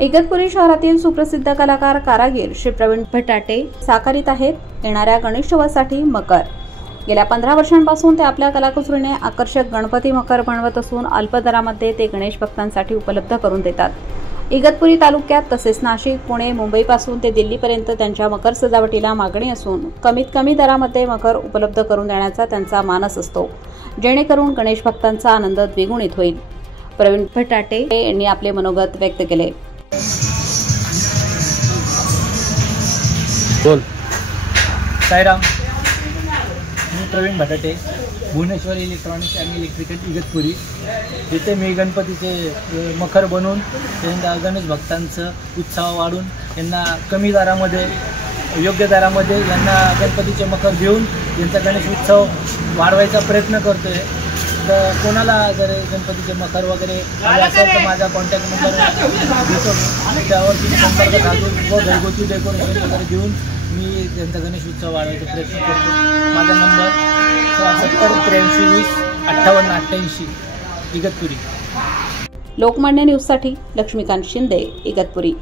इगतपुरी शहरातील सुप्रसिद्ध कलाकार कारागीर श्री प्रवीण भटाटे साकारीत आहेत येणाऱ्या गणेशोत्सवासाठी मकर। गेल्या 15 वर्षांपासून ते आपल्या कलाकुसरीने आकर्षक गणपती मकर बनवत असून अल्प दरामध्ये ते गणेश भक्तांसाठी उपलब्ध करून देतात। इगतपुरी तालुक्यात तसेच नाशिक, पुणे, मुंबईपासून ते दिल्लीपर्यंत त्यांच्या मकर सजावटीला मागणी असून कमीत कमी दरामध्ये मकर उपलब्ध करून देण्याचा त्यांचा मानस असतो, जेणेकरून गणेश भक्तांचा आनंद द्विगुणित होईल। प्रवीण भटाटे यांनी आपले मनोगत व्यक्त केले। बोल साईराम, मी Praveen Bhatate, Bhuvaneshwar electronics and electrical Igatpuri येथे मी गणपतीचे मखर बनवून त्यांना गणेश भक्तांचं उत्साह वाढून यांना कमी दरामध्ये योग्य दरामध्ये यांना गणपतीचे मखर देऊन यांचा गणेश उत्सव वाढवायचा प्रयत्न करतो आहे। तर कोणाला जर गणपतीचे मखर वगैरे हवे असेल तर माझा कॉन्टॅक्ट नंबर देतो मी, त्यावर तुम्ही संपर्क साधून व घरगुती डेकोरेशन वगैरे देऊन मी त्यांचा गणेश उत्सव वाढवायचा प्रयत्न करतो। माझा नंबर 70 83 20 58 88 इगतपुरी। लोकमान्य न्यूजसाठी लक्ष्मीकांत शिंदे, इगतपुरी।